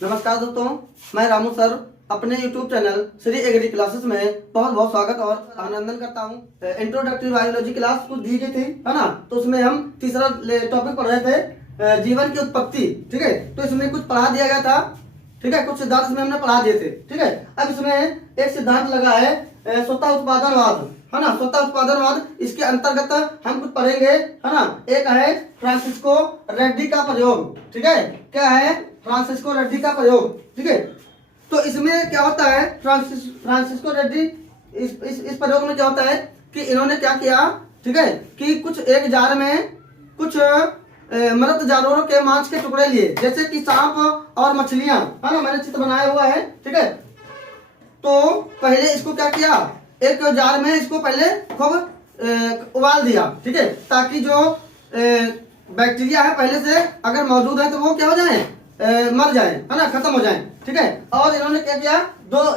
नमस्कार दोस्तों, मैं रामू सर अपने YouTube channel Shri Agri Classes में बहुत बहुत स्वागत और अभिनंदन करता हूँ। इंट्रोडक्टरी बायोलॉजी क्लास कुछ दी गई थी, है ना। तो उसमें हम तीसरा टॉपिक पढ़ रहे थे, जीवन की उत्पत्ति। ठीक है, तो इसमें कुछ पढ़ा दिया गया था। ठीक है, कुछ सिद्धांत इसमें हमने पढ़ा दिए थे। ठीक है, अब इसमें एक सिद्धांत लगा है स्वतः उत्पादनवाद, है ना। स्वतः उत्पादनवाद, इसके अंतर्गत हम कुछ पढ़ेंगे, है ना। एक है फ्रांसिस्को रेड्डी का प्रयोग। ठीक है, क्या है? फ्रांसिस्को रेड्डी का प्रयोग। ठीक है, तो इसमें क्या होता है, फ्रांसिस्को रेड्डी इस प्रयोग में क्या होता है कि इन्होंने क्या किया, ठीक है, कि कुछ एक जार में कुछ मृत जानवरों के मांस के टुकड़े लिए, जैसे कि सांप और मछलियां, है ना। मैंने चित्र बनाया हुआ है। ठीक है, तो पहले इसको क्या किया, एक जार में इसको पहले खूब उबाल दिया। ठीक है, ताकि जो बैक्टीरिया है पहले से अगर मौजूद है तो वो क्या हो जाए, मर जाए, है ना, खत्म हो जाए। ठीक है, और इन्होंने क्या किया,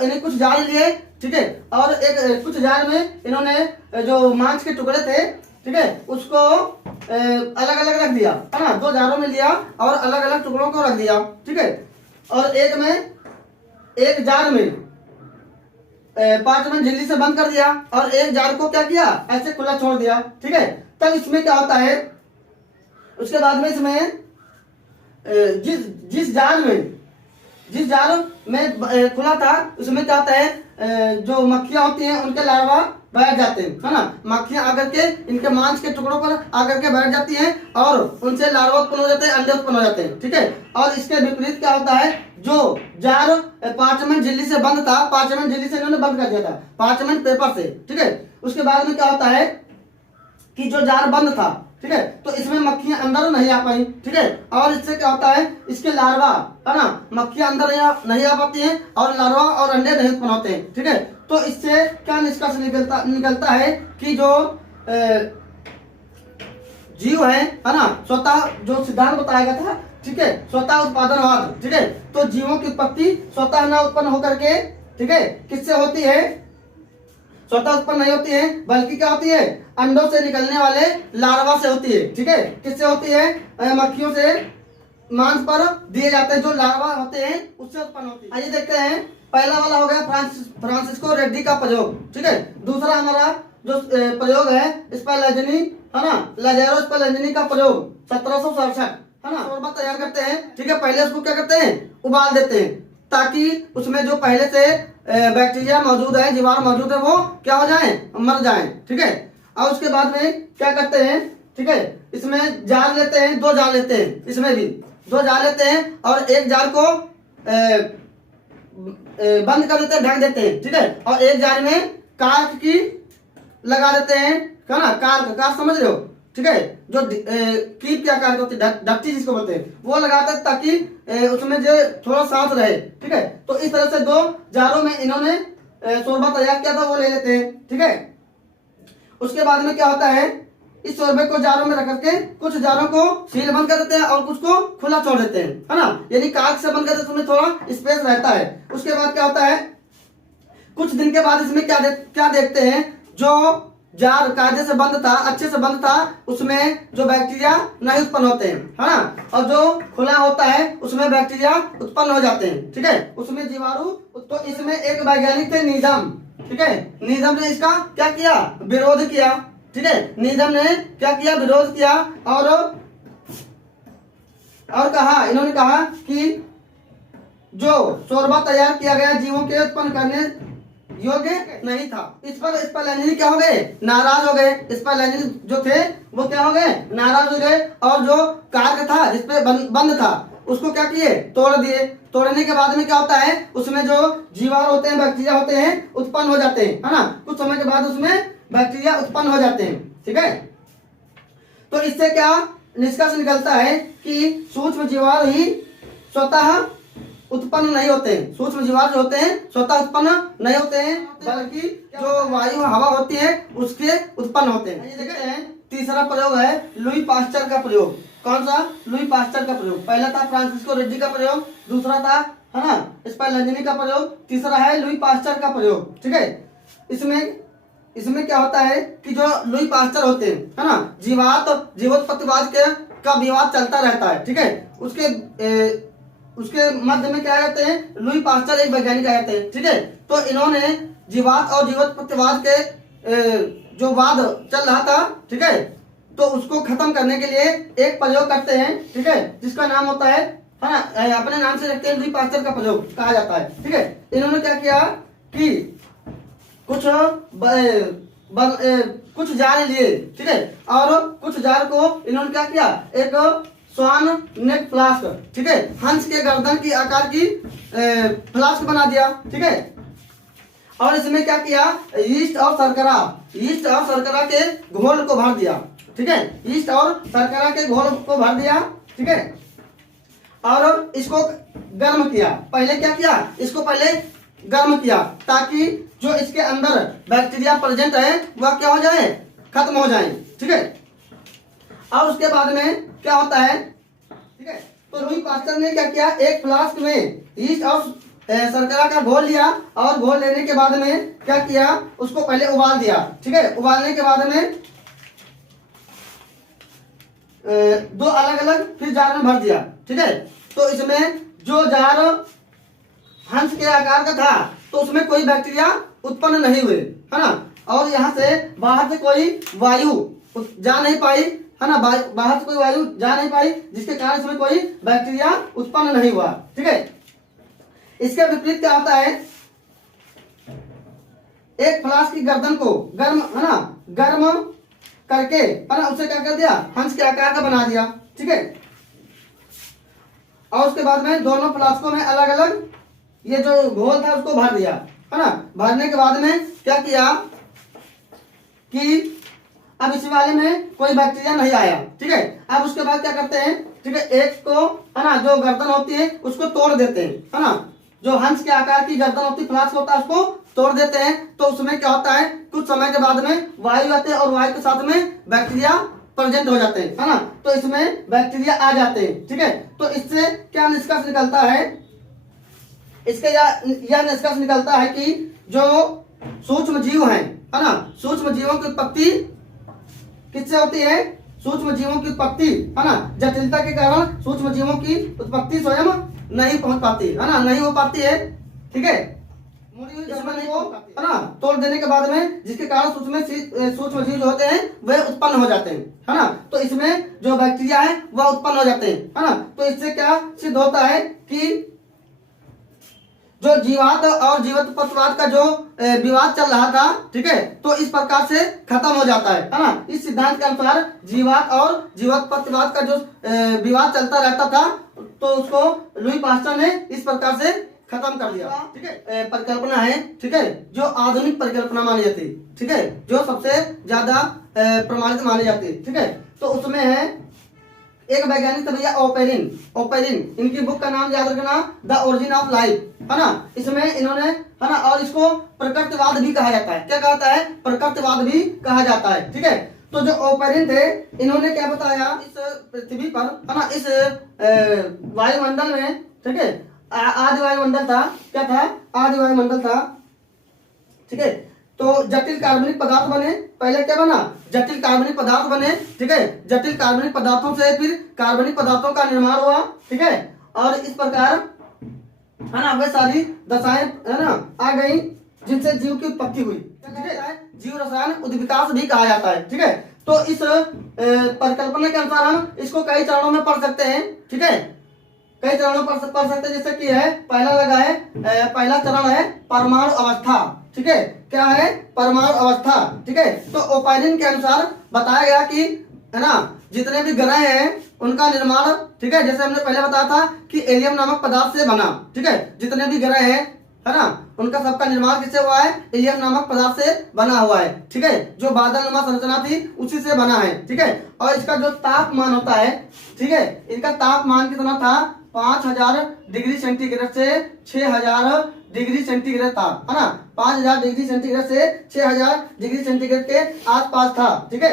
इन्हें कुछ जार लिए। ठीक है, और एक कुछ जार में इन्होंने जो मांस के टुकड़े थे, ठीक है, उसको अलग अलग रख दिया, है ना। दो जारों में लिया और अलग अलग टुकड़ों को रख दिया। ठीक है, और एक जार में 5 मिनट झिल्ली से बंद कर दिया और एक जार को क्या किया, ऐसे खुला छोड़ दिया। ठीक है, तब इसमें क्या होता है, उसके बाद में इसमें जिस जार में खुला था उसमें क्या होता है, जो मक्खियां होती हैं उनके लार्वा बैठ जाते हैं, है ना। मक्खियां आकर के इनके मांस के टुकड़ों पर आकर के बैठ जाती हैं और उनसे लार्वा उत्पन्न हो जाते हैं, अंडे उत्पन्न हो जाते हैं। ठीक है, और इसके विपरीत क्या होता है, जो जार 5 मिनट झिल्ली से बंद था, 5 मिनट झिल्ली से इन्होंने बंद कर दिया था, 5 मिनट पेपर से। ठीक है, उसके बाद में क्या होता है कि जो जार बंद था, ठीक है, तो इसमें मक्खियां अंदर नहीं आ पाई। ठीक है, और इससे क्या होता है, इसके लार्वा, है ना, मक्खियां अंदर नहीं आ पाती हैं और लार्वा और अंडे नहीं उत्पन्न होते हैं। ठीक है, तो इससे क्या निष्कर्ष निकलता है कि जो जीव है ना, स्वतः जो सिद्धांत बताया गया था, ठीक है, स्वतः उत्पादनवाद। ठीक है, तो जीवों की उत्पत्ति स्वतः न उत्पन्न होकर के, ठीक है, किससे होती है, स्वतः उत्पन्न नहीं होती है, बल्कि क्या होती है, अंडों से निकलने वाले लार्वा से होती है। ठीक है, किससे होती है, मक्खियों से मांस पर दिए जाते हैं जो लार्वा होते हैं उससे उत्पन्न होती है। आइए देखते हैं, पहला वाला हो गया फ्रांसिस्को रेड्डी का प्रयोग। ठीक है, दूसरा हमारा जो प्रयोग है स्पालेंजनी, है ना, लाज़ारो स्पालेंजनी का प्रयोग 1767, है ना। शोरबा तैयार करते हैं। ठीक है, पहले उसको क्या करते हैं, उबाल देते हैं, ताकि उसमें जो पहले से बैक्टीरिया मौजूद है, जीवाणु मौजूद है, वो क्या हो जाए, मर जाए। ठीक है, और उसके बाद में क्या करते हैं, ठीक है, इसमें जार लेते हैं, 2 जार लेते हैं, इसमें भी 2 जार लेते हैं और एक जार को बंद कर देते हैं, ढक देते हैं। ठीक है, और एक जार में कार्क की लगा देते हैं, है ना, कार्क समझ रहे हो। ठीक है, जो कीप क्या कार्क होती है, डक्टी जिसको बोलते हैं, वो लगाते हैं ताकि उसमें जो थोड़ा सांस रहे। ठीक है, तो इस तरह से 2 जारों में इन्होंने शोरबा तैयार किया था, वो ले लेते हैं। ठीक है, उसके बाद में क्या होता है, इस शोरबे को जारों में रख करके कुछ जारों को सील बंद कर देते हैं और कुछ को खुला छोड़ देते हैं, है ना, यानी कार्क से बंद करते हैं, उसमें थोड़ा स्पेस रहता है। उसके बाद क्या होता है, कुछ दिन के बाद इसमें क्या देखते हैं, जो जार कायदे से बंद था, अच्छे से बंद था, उसमें जो बैक्टीरिया नहीं उत्पन्न होते हैं, है ना, और जो खुला होता है उसमें बैक्टीरिया उत्पन्न हो जाते हैं। ठीक है, उसमें जीवाणु। तो इसमें एक वैज्ञानिक थे नीजम। ठीक है, नीजम ने इसका क्या किया, विरोध किया। ठीक है, नीजम ने क्या किया, विरोध किया और कहा, इन्होंने कहा कि जो शोरबा तैयार किया गया जीवों के उत्पन्न करने योग्य नहीं था। इस पर स्पालेंजनी क्या हो गए, नाराज हो गए। स्पालेंजनी जो थे वो क्या हो गए, नाराज हो गए, और जो कार्क था जिसपे बंद था उसको क्या किए, तोड़ दिए। तोड़ने के बाद में क्या होता है, उसमें जो जीवाणु होते हैं, बैक्टीरिया होते हैं, उत्पन्न हो जाते हैं, है ना। कुछ समय के बाद उसमें बैक्टीरिया उत्पन्न हो जाते हैं। ठीक है, तो इससे क्या निष्कर्ष निकलता है कि सूक्ष्म जीवाणु ही स्वतः उत्पन्न नहीं होते हैं। सूक्ष्म जीवाणु जो होते हैं स्वतः उत्पन्न नहीं होते हैं, बल्कि जो वायु हवा होती है उसके उत्पन्न होते हैं। ये देखते हैं, तीसरा प्रयोग है लुई पास्चर का प्रयोग। कौन सा, लुई पास्चर का प्रयोग। पहला था फ्रांसिस्को रेड्डी का प्रयोग, दूसरा था, है ना, स्पालेंजनी का प्रयोग, तीसरा है लुई पास्चर का प्रयोग। ठीक है, इसमें क्या होता है कि जो लुई पास्चर होते हैं, है ना, जीवोत्पत्तिवाद का विवाद चलता रहता है। ठीक है, उसके मध्य में क्या आ जाते हैं, लुई पास्चर एक वैज्ञानिक आ जाते हैं। ठीक है, तो इन्होंने जीवात और जीवोत्पत्तिवाद के जो वाद चल रहा था, ठीक है, तो उसको खत्म करने के लिए एक प्रयोग करते हैं, ठीक है, जिसका नाम होता है ना, अपने नाम से रखते हैं, लुई पास्चर का प्रयोग कहा जाता है। ठीक है, इन्होंने क्या किया कि कुछ कुछ जार लिए, ठीक है, और कुछ जार को इन्होंने क्या किया, एक स्वान नेक फ्लास्क, ठीक है, हंस के गर्दन की आकार की फ्लास्क बना दिया। ठीक है, और इसमें क्या किया, यीस्ट और शर्करा के घोल को भर दिया। ठीक है, यीस्ट और शर्करा के घोल को भर दिया। ठीक है, और इसको गर्म किया। पहले क्या किया, इसको पहले गर्म किया ताकि जो इसके अंदर बैक्टीरिया प्रेजेंट है वह क्या हो जाए, खत्म हो जाए। ठीक है, और उसके बाद में क्या होता है, ठीक है, तो लुई पास्चर ने क्या किया, एक फ्लास्क में यीस्ट और शर्करा का घोल लिया, और घोल लेने के बाद में क्या किया, उसको पहले उबाल दिया। ठीक है, उबालने के बाद में दो अलग अलग फिर जार में भर दिया। ठीक है, तो इसमें जो जार हंस के आकार का था तो उसमें कोई बैक्टीरिया उत्पन्न नहीं हुए, है ना, और यहाँ से बाहर से कोई वायु जा नहीं पाई, है ना, बाहर से कोई वायु जा नहीं पाई, जिसके कारण इसमें कोई बैक्टीरिया उत्पन्न नहीं हुआ। ठीक है, इसके विपरीत क्या होता है, एक फ्लास्क की गर्दन को गर्म, है ना, गर्म करके, है ना, उसे क्या कर दिया, हंस के आकार का बना दिया। ठीक है, और उसके बाद में दोनों फ्लास्कों में अलग अलग ये जो घोल था उसको भर दिया, है ना। भरने के बाद में क्या किया कि अब इस वाले में कोई बैक्टीरिया नहीं आया। ठीक है, अब उसके बाद क्या करते हैं, ठीक है, एक को, है ना, जो गर्दन होती है उसको तोड़ देते हैं, है ना, जो हंस के आकार की गर्दन होती है, फ्लास्क होता है, उसको तोड़ देते हैं। तो उसमें क्या होता है, कुछ समय के बाद में वायु आते हैं और वायु के साथ में बैक्टीरिया प्रेजेंट हो जाते हैं, है ना, तो इसमें बैक्टीरिया आ जाते हैं। ठीक है, तो इससे क्या निष्कर्ष निकलता है, इसके यह निष्कर्ष निकलता है कि जो सूक्ष्म जीव हैं, है ना, सूक्ष्म जीवों की उत्पत्ति किससे होती है, सूक्ष्म जीवों की उत्पत्ति, है ना, जटिलता के कारण सूक्ष्म जीवों की उत्पत्ति स्वयं नहीं पहुंच पाती, है ना, नहीं हो पाती है। ठीक है, इसमें वो, है ना, तोड़ देने के बाद में जिसके कारण सूक्ष्म जीव जो होते हैं वे उत्पन्न हो जाते हैं, है ना, तो इसमें जो बैक्टीरिया है वह उत्पन्न हो जाते हैं, है ना। तो इससे क्या सिद्ध होता है कि जो जीवात और जीवोत्पत्तिवाद का जो विवाद चल रहा था, ठीक है, तो इस प्रकार से खत्म हो जाता है ना। इस सिद्धांत के अनुसार जीवात और जीवोत्पत्तिवाद का जो विवाद चलता रहता था तो उसको लुई पास्चर ने इस प्रकार से खत्म कर दिया। ठीक है, परिकल्पना है, ठीक है, जो आधुनिक परिकल्पना मानी जाती है, ठीक है, जो सबसे ज्यादा प्रमाणित मानी जाती है। ठीक है, तो उसमें है एक वैज्ञानिक था भैया ओपेरिन, इनकी बुक का नाम याद रखना, द ओरिजिन ऑफ लाइफ, है ना। इसमें इन्होंने, है ना, और इसको प्रकृतिवाद भी कहा जाता है। क्या कहता है, प्रकृतिवाद भी कहा जाता है। ठीक है, तो जो ओपेरिन थे इन्होंने क्या बताया, इस पृथ्वी पर, है ना, इस वायुमंडल में, ठीक है, आदि वायुमंडल था, क्या था, आदि वायुमंडल था। ठीक है, तो जटिल कार्बनिक पदार्थ बने, पहले क्या बना, जटिल कार्बनिक पदार्थ बने। ठीक है, जटिल कार्बनिक पदार्थों से फिर कार्बनिक पदार्थों का निर्माण हुआ। ठीक है, और इस प्रकार, है ना, वे सारी दशाएं, है ना, आ गई जिनसे जीव की उत्पत्ति हुई। ठीक है, जीव रसायन उद्विकास भी कहा जाता है। ठीक है, तो इस परिकल्पना के अनुसार हम इसको कई चरणों में पढ़ सकते हैं। ठीक है, कई चरणों पर पढ़ सकते हैं, जैसे कि है पहला लगा है, पहला चरण है परमाणु अवस्था। ठीक है, क्या है, परमाणु अवस्था। ठीक है, तो ओपेरिन के अनुसार बताया गया कि, है ना, जितने भी ग्रह हैं उनका निर्माण, ठीक है, जैसे हमने पहले बताया था कि एलियम नामक पदार्थ से बना। ठीक है, जितने भी ग्रह हैं, है ना, उनका सबका निर्माण किससे हुआ है, एलियम नामक पदार्थ से बना हुआ है। ठीक है, जो बादल नुमा संरचना थी उसी से बना है। ठीक है, और इसका जो तापमान होता है, ठीक है, इनका तापमान कितना था, 5000 डिग्री सेंटीग्रेड से 6000 डिग्री सेंटीग्रेड था, है ना, 5000 डिग्री सेंटीग्रेड से 6000 डिग्री सेंटीग्रेड के आसपास था। ठीक है,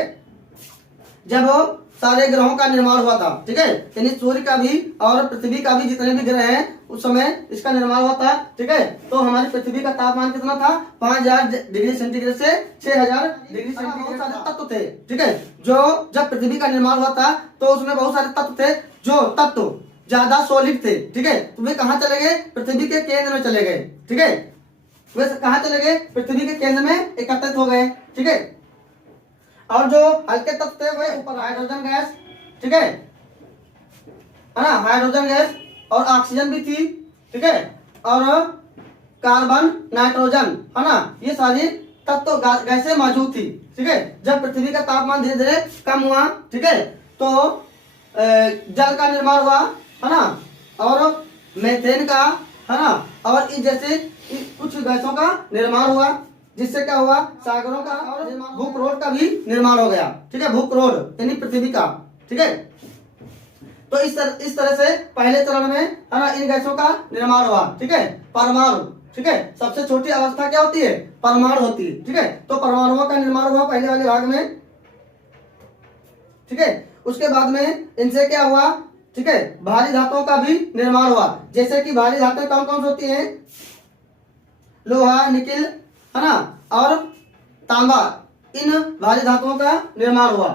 जब सारे ग्रहों का निर्माण हुआ था। ठीक है, यानी सूर्य का भी और पृथ्वी का भी जितने भी ग्रह हैं उस समय इसका निर्माण हुआ था। ठीक है, तो हमारी पृथ्वी का तापमान कितना था, 5000 डिग्री सेंटीग्रेड से 6000 डिग्री सेंटीग्रेड सारे तत्व थे। ठीक है, जो जब पृथ्वी का निर्माण हुआ था तो उसमें बहुत सारे तत्व थे, जो तत्व ज्यादा सॉलिड थे, ठीक है, तो वे कहाँ चले गए, पृथ्वी के केंद्र में चले गए, ठीक है, वे कहाँ चले गए, पृथ्वी के केंद्र में एकत्रित हो गए, ठीक है। और जो हल्के तत्व थे वे ऊपर हाइड्रोजन गैस, ठीक है ना, हाइड्रोजन गैस और ऑक्सीजन भी थी, ठीक है, और कार्बन, नाइट्रोजन, है ना, ये सारी तत्व गैसें मौजूद थी, ठीक है। जब पृथ्वी का तापमान धीरे धीरे कम हुआ, ठीक है, तो जल का निर्माण हुआ, है ना, और मीथेन का, है ना, और इस जैसे कुछ गैसों का निर्माण हुआ, जिससे क्या हुआ, सागरों का और भूकरोड का भी निर्माण हो गया, ठीक है, भूकरोड यानी पृथ्वी का, ठीक है। तो इस तरह से पहले चरण में, है ना, इन गैसों का निर्माण हुआ, ठीक है, परमाणु, ठीक है, सबसे छोटी अवस्था क्या होती है, परमाणु होती है, ठीक है। तो परमाणुओं का निर्माण हुआ पहले वाले भाग में, ठीक है। उसके बाद में इनसे क्या हुआ, ठीक है, भारी धातुओं का भी निर्माण हुआ, जैसे कि भारी धातुएं कौन कौन सी होती हैं, लोहा, निकिल, है ना, और तांबा, इन भारी धातुओं का निर्माण हुआ,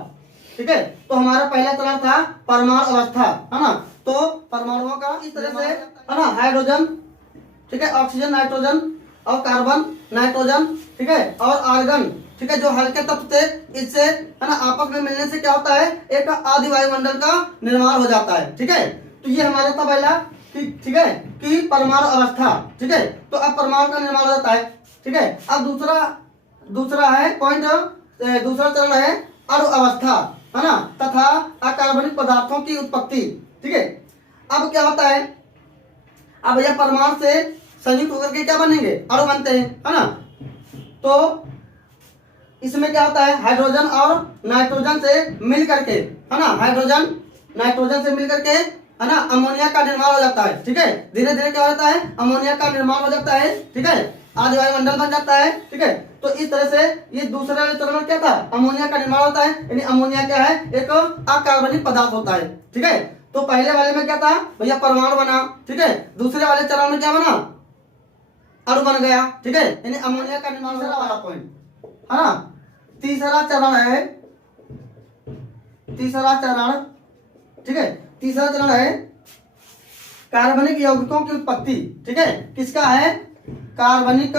ठीक है। तो हमारा पहला चरण था परमाणु अवस्था, है ना। तो परमाणुओं का इस तरह से, है ना, हाइड्रोजन, ठीक है, ऑक्सीजन, नाइट्रोजन और कार्बन, नाइट्रोजन, ठीक है, और आर्गन, ठीक है, जो हल्के तत्व थे, इससे, है ना, आपस में मिलने से क्या होता है, एक आदि वायुमंडल का निर्माण हो जाता है, ठीक है। तो ये हमारा था पहला, ठीक है, कि परमाणु अवस्था, ठीक है। तो अब परमाणु का निर्माण हो जाता है, ठीक है। अब दूसरा है पॉइंट, दूसरा चरण है अणु अवस्था, है ना, तथा अकार्बनिक पदार्थों की उत्पत्ति, ठीक है। अब क्या होता है, अब यह परमाणु से संयुक्त होकर के क्या बनेंगे, अणु बनते हैं, है ना। तो इसमें क्या होता है, हाइड्रोजन और नाइट्रोजन से मिल करके, है ना, हाइड्रोजन नाइट्रोजन से मिल करके, है ना, अमोनिया का निर्माण हो जाता है, ठीक है। धीरे धीरे क्या होता है, अमोनिया का निर्माण हो जाता है, ठीक है, आदि वायुमंडल बन जाता है, ठीक है। तो इस तरह से ये दूसरे चरण में क्या था, अमोनिया का निर्माण होता है, यानी अमोनिया क्या है, एक अकार्बनिक पदार्थ होता है, ठीक है। तो पहले वाले में क्या था भैया, परमाणु बना, ठीक है। दूसरे वाले चरण में क्या बना, अणु बन गया, ठीक है, यानी अमोनिया का निर्माण हो वाला पॉइंट, है ना। तीसरा चरण है, ठीक है, तीसरा चरण है कार्बनिक यौगिकों की उत्पत्ति, ठीक है। किसका है, कार्बनिक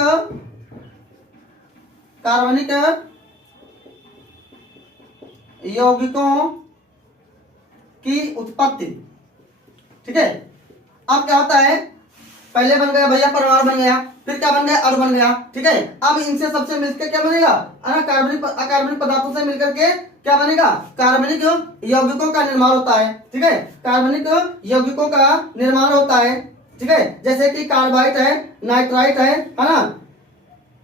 यौगिकों की उत्पत्ति, ठीक है। अब क्या होता है, पहले बन गया भैया परमाणु बन गया, फिर क्या बन गया, अणु बन गया, ठीक है। अब इनसे सबसे मिलकर क्या बनेगा, अकार्बनिक पदार्थों से मिलकर के क्या बनेगा, कार्बनिक यौगिकों का निर्माण होता है, ठीक है, कार्बनिक यौगिकों का निर्माण होता है, ठीक है। जैसे कि कार्बाइड है, नाइट्राइट है ना,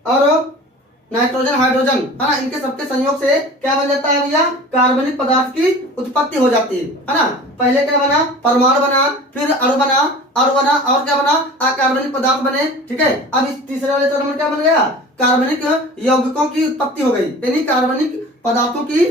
और नाइट्रोजन, हाइड्रोजन, है ना, इनके सबके संयोग से क्या बन जाता है भैया, कार्बनिक पदार्थ की उत्पत्ति हो जाती है ना। पहले क्या बना, परमाणु बना, फिर अणु बना, और क्या बना, अकार्बनिक पदार्थ बने, ठीक है। अब इस तीसरे वाले चरण में क्या बन गया, कार्बनिक यौगिकों की उत्पत्ति हो गई, यानी कार्बनिक पदार्थों की,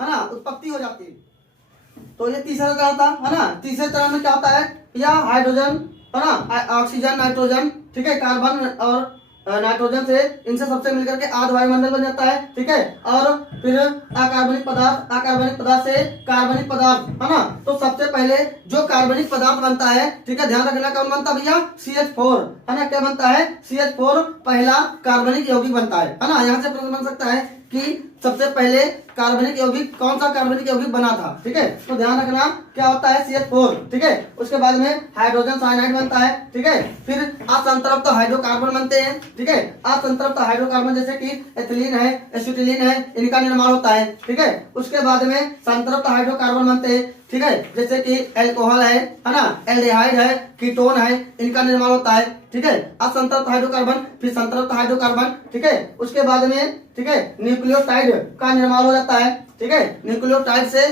है ना, उत्पत्ति हो जाती है। तो ये तीसरा चरण था, है ना। तीसरे चरण में क्या होता है भैया, हाइड्रोजन, है ना, ऑक्सीजन, नाइट्रोजन, ठीक है, कार्बन और नाइट्रोजन से, इनसे सबसे मिलकर के आध वायुमंडल बन जाता है, ठीक है। और फिर अकार्बनिक पदार्थ से कार्बनिक पदार्थ, है ना। तो सबसे पहले जो कार्बनिक पदार्थ बनता है, ठीक है, ध्यान रखना, कौन बनता है भैया, CH4, है ना। क्या बनता है, CH4 पहला कार्बनिक यौगिक बनता है ना। यहाँ से प्रश्न बन सकता है कि सबसे पहले कार्बनिक यौगिक, कौन सा कार्बनिक यौगिक बना था, ठीक है। तो ध्यान रखना क्या होता है, CH4, ठीक है। उसके बाद में हाइड्रोजन साइनाइड बनता है, ठीक है। फिर असंतृप्त हाइड्रोकार्बन बनते हैं, ठीक है। असंतृप्त हाइड्रोकार्बन जैसे कि एथिलीन है, एसिटिलीन है, इनका निर्माण होता है, ठीक है। उसके बाद में संतृप्त हाइड्रोकार्बन बनते हैं, ठीक है, जैसे कि एल्कोहल है ना, एल्डिहाइड है, कीटोन है, इनका निर्माण होता है, ठीक है। असंतृप्त हाइड्रोकार्बन, फिर संतृप्त हाइड्रोकार्बन, ठीक है। उसके बाद में, ठीक है, न्यूक्लियोटाइड का निर्माण हो जाता है, ठीक है। न्यूक्लियोटाइड से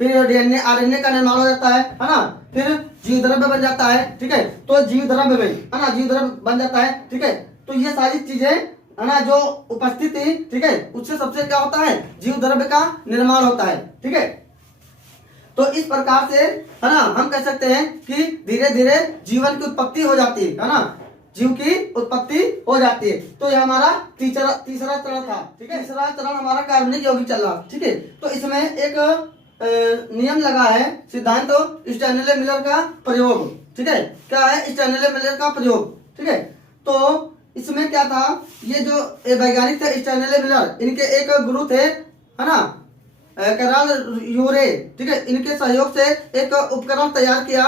फिर DNA, RNA का निर्माण हो जाता है ना। फिर जीव द्रव्य बन जाता है, ठीक है। तो जीव द्रव्य में, है ना, जीव द्रव्य बन जाता है, ठीक है। तो ये सारी चीजें, है ना, जो उपस्थित थी, ठीक है, उससे सबसे क्या होता है, जीव द्रव्य का निर्माण होता है, ठीक है। तो इस प्रकार से, है ना, हम कह सकते हैं कि धीरे धीरे जीवन की उत्पत्ति हो जाती है ना, जीव की उत्पत्ति हो जाती है। तो यह हमारा तीसरा चरण था, ठीक है। तीसरा चरण हमारा कार्बनिक यौगिक चल रहा, ठीक है। तो इसमें एक नियम लगा है, सिद्धांत स्टैनले मिलर का प्रयोग, ठीक है। क्या है? स्टैनले मिलर का प्रयोग, ठीक है। तो इसमें क्या था, ये जो वैज्ञानिक थे स्टैनले मिलर, इनके एक गुरु थे, है ना, कैरल यूरे, ठीक है। इनके सहयोग से एक उपकरण तैयार किया,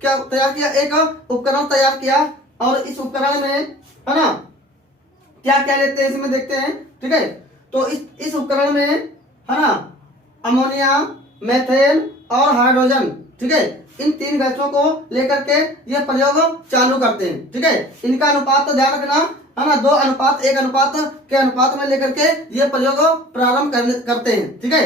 क्या तैयार किया? एक उपकरण तैयार किया, और इस उपकरण में, है ना, क्या क्या लेते हैं इसमें देखते हैं, ठीक है। तो इस उपकरण में, है ना, अमोनिया, मेथेन और हाइड्रोजन, ठीक है, इन 3 गैसों को लेकर के ये प्रयोग चालू करते हैं, ठीक है। इनका अनुपात तो ध्यान रखना, है ना, 2:1 के अनुपात में लेकर के ये प्रयोग प्रारंभ करते हैं, ठीक है।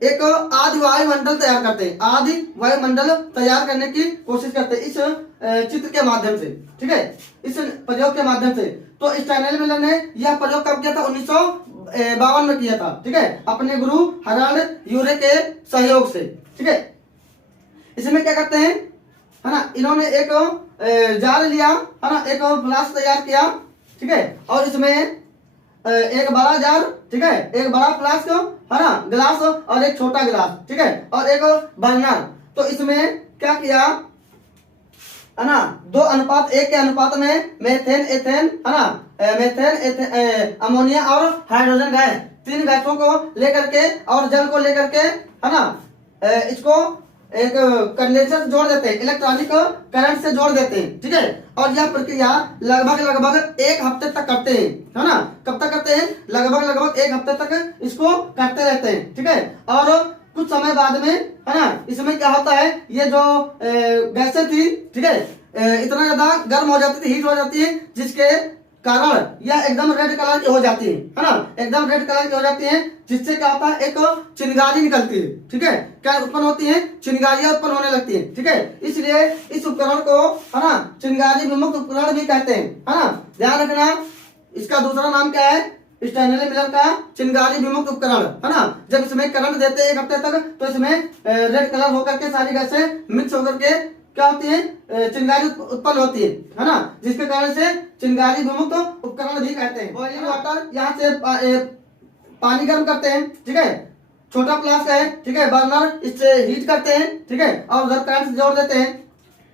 एक आदि वायुमंडल तैयार करते हैं, आदि वायुमंडल तैयार करने की कोशिश करते हैं इस चित्र के माध्यम से, ठीक है, इस प्रयोग के माध्यम से। तो स्टैनले मिलर ने यह प्रयोग कब किया था? 1952 में किया था, ठीक है, अपने गुरु हराल्ड यूरे के सहयोग से, ठीक है। इसमें क्या करते हैं, है ना, इन्होंने एक जार लिया, है ना, एक फ्लास्क तैयार किया, ठीक है, और इसमें एक बड़ा जार, ठीक है, एक बड़ा फ्लास्क, है ना, गिलास और एक छोटा गिलास, ठीक है, और एक बर्नर। तो इसमें क्या किया, है ना, 2:1 के अनुपात में मेथेन, एथेन, है ना, मेथेन, अमोनिया और हाइड्रोजन गैस, 3 गैसों को लेकर के और जल को लेकर के, है ना, इसको एक कंडेंसर जोड़ देते हैं, इलेक्ट्रॉनिक करंट से जोड़ देते हैं, ठीक है। और यह प्रक्रिया लगभग 1 हफ्ते तक करते हैं, है ना। कब तक करते हैं? लगभग 1 हफ्ते तक इसको करते रहते हैं, ठीक है। और कुछ समय बाद में, है ना, इसमें क्या होता है, ये जो गैसें थी, ठीक है, इतना ज्यादा गर्म हो जाती थी, हीट हो जाती है, जिसके कारण यह एकदम रेड कलर की हो जाती है ना, एकदम रेड कलर की हो जाती है, जिससे क्या होता है, एक चिंगारी निकलती है, ठीक है। क्या उत्पन्न होती है? चिंगारियां उत्पन्न होने लगती है, ठीक है। इसलिए इस उपकरण को, है ना, चिंगारी विमुक्त उपकरण भी कहते हैं, है ना, ध्यान रखना। इसका दूसरा नाम क्या है? स्टैनले मिलर का चिंगारी विमुक्त उपकरण, है ना। जब इसमें करंट देते हैं 1 हफ्ते तक, तो इसमें रेड कलर होकर के सारी गैसें मिक्स होकर के क्या होती है? चिंगारी उत्पन्न होती है ना, जिसके कारण से चिंगारी विमुक्त उपकरण भी कहते हैं। बॉइलिंग वाटर, यहाँ से पानी गर्म करते हैं, ठीक है, छोटा फ्लास्क है, ठीक है, बर्नर, इससे हीट करते हैं, ठीक है, और उधर करंट से जोड़ देते हैं,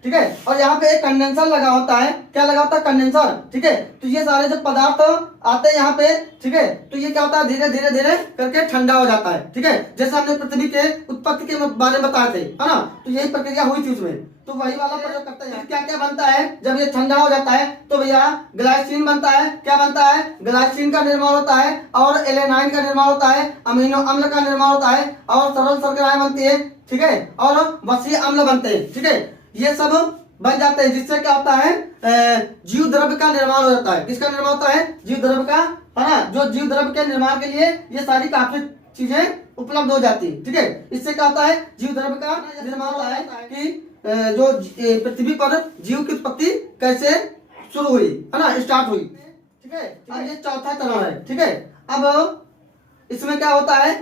ठीक है। और यहाँ पे एक कंडेंसर लगा होता है, क्या लगा होता है? कंडेंसर, ठीक है। तो ये सारे जो पदार्थ आते हैं यहाँ पे, ठीक है, तो ये क्या होता है? धीरे धीरे धीरे करके ठंडा हो जाता है, ठीक है। जैसे हमने पृथ्वी के उत्पत्ति के बारे में बताए थे, है ना, तो यही प्रक्रिया हुई थी उसमें, तो वही वाला प्रयोग करते हैं। क्या क्या बनता है जब ये ठंडा हो जाता है? तो भैया ग्लाइसिन बनता है। क्या बनता है? ग्लाइसिन का निर्माण होता है, और एलेनाइन का निर्माण होता है, अमीनो अम्ल का निर्माण होता है, और सरल शर्कराएं बनती है, ठीक है, और वसीय अम्ल बनते हैं, ठीक है। ये सब बन जाते हैं, जिससे क्या होता है? जीव द्रव्य का निर्माण हो जाता है। किसका निर्माण होता है? जीव द्रव्य का, है ना। जो जीव द्रव्य के निर्माण के लिए ये सारी काफी चीजें उपलब्ध हो जाती है, ठीक है। इससे क्या होता है? जीव द्रव्य का निर्माण होता है कि जो पृथ्वी पर जीव की उत्पत्ति कैसे शुरू हुई, है ना, स्टार्ट हुई, ठीक है। अब ये चौथा चरण है, ठीक है। अब इसमें क्या होता है?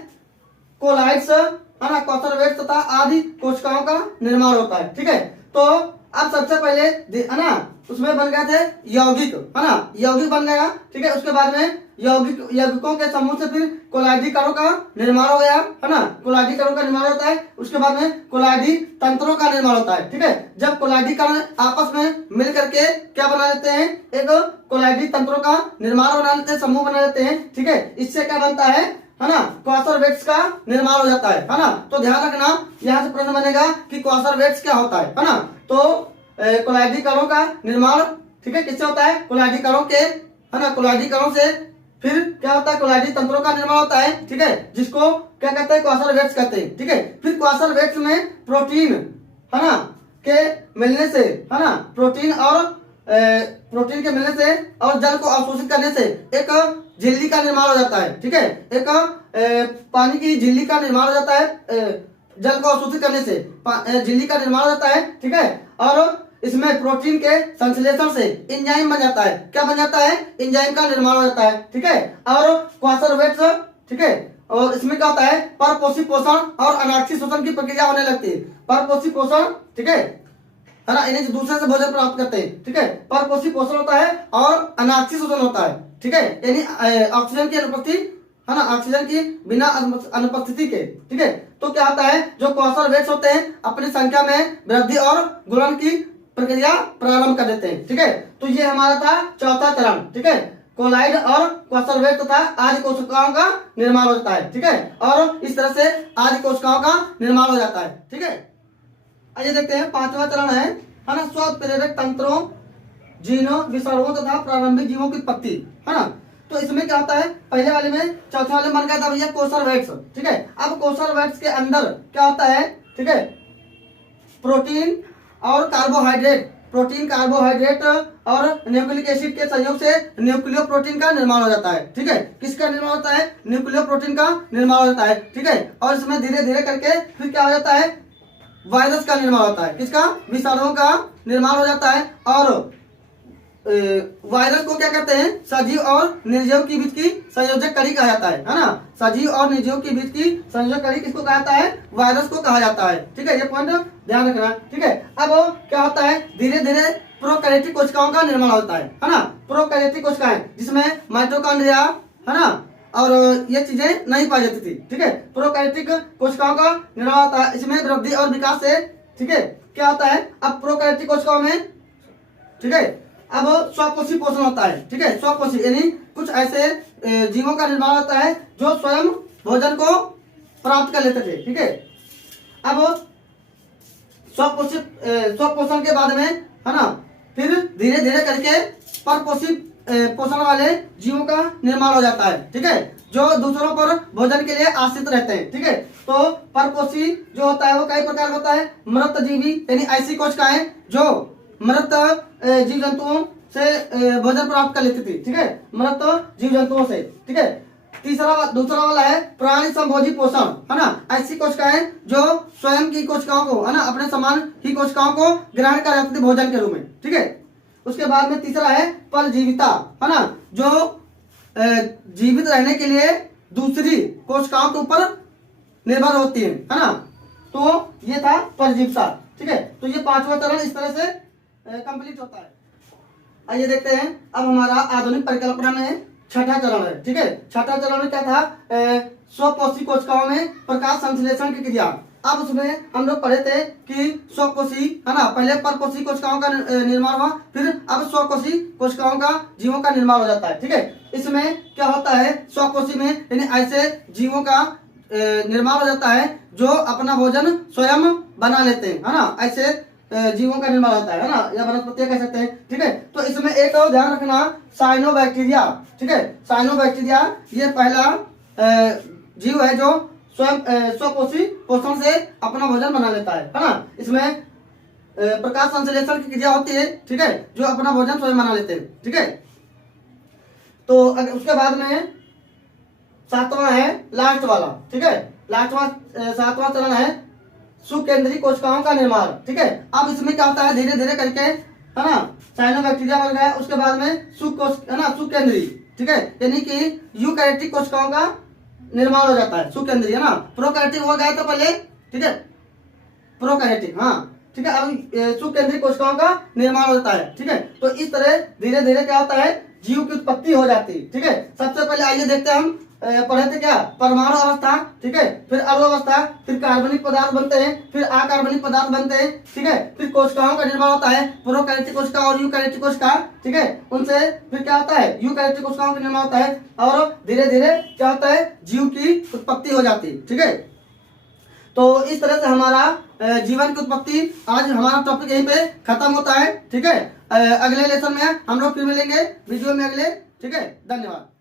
कोलाइड्स, है ना, कॉन्सर्वेट्स तथा आदि कोशिकाओं का निर्माण होता है, ठीक है। तो अब सबसे पहले, है ना, उसमें बन गए थे यौगिक, है ना, यौगिक बन गया, ठीक है। उसके बाद में यौगिकों के समूह से फिर कोलाइडी कणों का निर्माण हो गया, है ना, कोलाइडी कणों का निर्माण होता है। उसके बाद में कोलाइडी तंत्रों का निर्माण होता है, ठीक है। जब कोलाइडी कण आपस में मिल करके क्या बना लेते हैं? एक कोलाइडी तंत्रों का निर्माण बना लेते हैं, समूह बना लेते हैं, ठीक है। इससे क्या बनता है ना, क्वासरवेट्स का निर्माण हो जाता है ना। तो ध्यान रखना, यहाँ से प्रश्न बनेगा कि क्वासरवेट्स क्या होता है ना। तो कोलाइडी कणों का निर्माण, ठीक है, किससे होता है? कोलाइडी कणों के, है ना, कोलाइडी कणों से फिर क्या होता है? कोलाइडी तंत्रों का निर्माण होता है, ठीक है, जिसको क्या कहते हैं? क्वासरवेट्स कहते हैं, ठीक है। फिर क्वासरवेट्स में प्रोटीन, है ना, के मिलने से, है ना, प्रोटीन के मिलने से और जल को अवशोषित करने से एक झिल्ली का निर्माण हो जाता है, ठीक है। एक पानी की झिल्ली का निर्माण हो जाता है, जल को अवशोषित करने से झिल्ली का निर्माण हो जाता है, ठीक है। और इसमें प्रोटीन के संश्लेषण से एंजाइम बन जाता है। क्या बन जाता है? एंजाइम का निर्माण हो जाता है, ठीक है। और क्वासरवेट्स, ठीक है, और इसमें क्या होता है? परपोषी पोषण और अनाक्षी शोषण की प्रक्रिया होने लगती है। परपोषी पोषण, ठीक है ना, इन्हें दूसरे से भोजन प्राप्त करते हैं, ठीक है। परपोषी पोषण होता है और अनाक्षी शोषण होता है, ठीक है, यानी ऑक्सीजन की अनुपस्थिति, है ना, ऑक्सीजन की बिना अनुपस्थिति के, ठीक है, तो क्या होता है, जो कौशल वेट्स होते हैं अपनी संख्या में वृद्धि और गुणन की प्रक्रिया प्रारंभ कर देते हैं। ठीक है, तो ये हमारा था चौथा चरण। ठीक है, कोलाइड और कौशल वेट तथा आदि कोशिकाओं का निर्माण हो जाता है। ठीक है, और इस तरह से आदि कोशिकाओं का निर्माण हो जाता है। ठीक है, आइए देखते हैं पांचवा चरण है ना, स्वप्रेरक तंत्रों, जीनों, विषाणुओं तथा प्रारंभिक जीवों की उत्पत्ति, है ना। तो इसमें क्या होता है, पहले वाले में, चौथे वाले में बन गया था भैया कोशल वैक्स। ठीक है, अब कोशल वैक्स के अंदर क्या होता है, ठीक है, प्रोटीन और कार्बोहाइड्रेट, प्रोटीन, कार्बोहाइड्रेट और न्यूक्लिक एसिड के संयोग से न्यूक्लियो प्रोटीन का निर्माण हो जाता है। ठीक है, किसका निर्माण होता है, न्यूक्लियो प्रोटीन का निर्माण हो जाता है। ठीक है, और इसमें धीरे धीरे करके फिर क्या हो जाता है, वायरस का निर्माण होता है, किसका, विषाणुओं का निर्माण हो जाता है। और वायरस को क्या कहते हैं, सजीव और निर्जीव के बीच की संयोजक कड़ी कहा जाता है ना। सजीव और निर्जीव के बीच की संयोजक कड़ी किसको कहा जाता है, वायरस को कहा जाता है। ठीक है, ये पॉइंट ध्यान रखना। ठीक है, अब क्या होता है, धीरे धीरे प्रोकैरियोटिक कोशिकाओं का निर्माण होता है ना। प्रोकैरियोटिक कोशिकाएं जिसमें माइटोकॉन्ड्रिया, है ना, और ये चीजें नहीं पाई जाती थी। ठीक है, प्रोकैरियोटिक कोशिकाओं का निर्माण होता है, इसमें वृद्धि और विकास से, ठीक है, क्या होता है, अब प्रोकैरियोटिक कोशिकाओं में, ठीक है, अब स्वकोषी पोषण होता है। ठीक है, स्वकोषी यानी कुछ ऐसे जीवों का निर्माण होता है जो स्वयं भोजन को प्राप्त कर लेते थे। ठीक है, अब स्वपोषण के बाद में, है ना, फिर धीरे धीरे करके परपोषी पोषण वाले जीवों का निर्माण हो जाता है। ठीक है, जो दूसरों पर भोजन के लिए आश्रित रहते हैं। ठीक है, तो परपोषी जो होता है वो कई प्रकार का होता है, मृत जीवी यानी ऐसी कोशिकाएं जो मृत जीव जंतुओं से भोजन प्राप्त कर लेती थी। ठीक है, मृत जीव जंतुओं से। ठीक है, दूसरा वाला है प्राणी संभोजी पोषण, है ना, ऐसी कोशिकाएं जो स्वयं की कोशिकाओं को, है ना, अपने समान ही कोशिकाओं को ग्रहण कर लेती थी भोजन के रूप में। ठीक है, उसके बाद में तीसरा है परजीविता, है ना, जो जीवित रहने के लिए दूसरी कोशिकाओं के ऊपर निर्भर होती है ना। तो ये था परजीविता। ठीक है, तो ये पांचवा चरण इस तरह से कंप्लीट होता है। आइए देखते हैं, अब हमारा आधुनिक परिकल्पना में छठा चरण है। ठीक है, छठा चरण में क्या था, स्वपोषी कोशिकाओं में प्रकाश संश्लेषण की क्रिया। अब उसमें हम लोग पढ़े थे कि स्वकोषी, है ना, पहले परपोषी कोशिकाओं का निर्माण हुआ, फिर अब स्वकोषी कोशिकाओं का जीवों का निर्माण हो जाता है। ठीक है, इसमें क्या होता है, स्वकोषी में यानी ऐसे जीवों का निर्माण हो जाता है जो अपना भोजन स्वयं बना लेते हैं, है ना, ऐसे जीवों का निर्माण होता है ना, या वनस्पतियां कह सकते हैं। ठीक है, तो इसमें एक और ध्यान रखना, साइनोबैक्टीरिया। ठीक है, साइनोबैक्टीरिया ये पहला जीव है जो स्वयं स्वकोषी पोषण से अपना भोजन बना लेता है ना। इसमें प्रकाश संश्लेषण की क्रिया होती है। ठीक है, जो अपना भोजन स्वयं बना लेते हैं। ठीक है, तो उसके बाद में सातवां है लास्ट वाला। ठीक है, सातवां चरण है सुकेंद्रीय कोशिकाओं का निर्माण। ठीक है, अब इसमें क्या होता है, धीरे धीरे करके, है ना, साइनोबैक्टीरिया बन गया, उसके बाद में है ना, सुकेंद्रीय। ठीक है, यानी कि यूकैरियोटिक कोशिकाओं का निर्माण हो जाता है, सुकेंद्रीय, है ना, प्रोकैरियोटिक हो गया था पहले। ठीक है, प्रोकैरियोटिक, हाँ, ठीक है, अब सुकेंद्रीय कोशिकाओं का निर्माण होता है। ठीक है, तो इस तरह धीरे धीरे क्या होता है, जीव की उत्पत्ति हो जाती है। ठीक है, सबसे पहले आइए देखते हैं, हम पढ़े थे क्या, परमाणु अवस्था, ठीक है, फिर अणु अवस्था, फिर कार्बनिक पदार्थ बनते हैं, फिर अकार्बनिक पदार्थ बनते हैं। ठीक है, फिर कोशिकाओं का निर्माण होता है, प्रोकैरियोटिक कोशिका और यूकैरियोटिक कोशिका। ठीक है, उनसे फिर क्या होता है, यूकैरियोटिक कोशिकाओं का निर्माण होता है, और धीरे धीरे क्या होता है, जीव की उत्पत्ति हो जाती है। ठीक है, तो इस तरह से हमारा जीवन की उत्पत्ति, आज हमारा टॉपिक यहीं पे खत्म होता है। ठीक है, अगले लेसन में हम लोग फिर मिलेंगे वीडियो में अगले। ठीक है, धन्यवाद।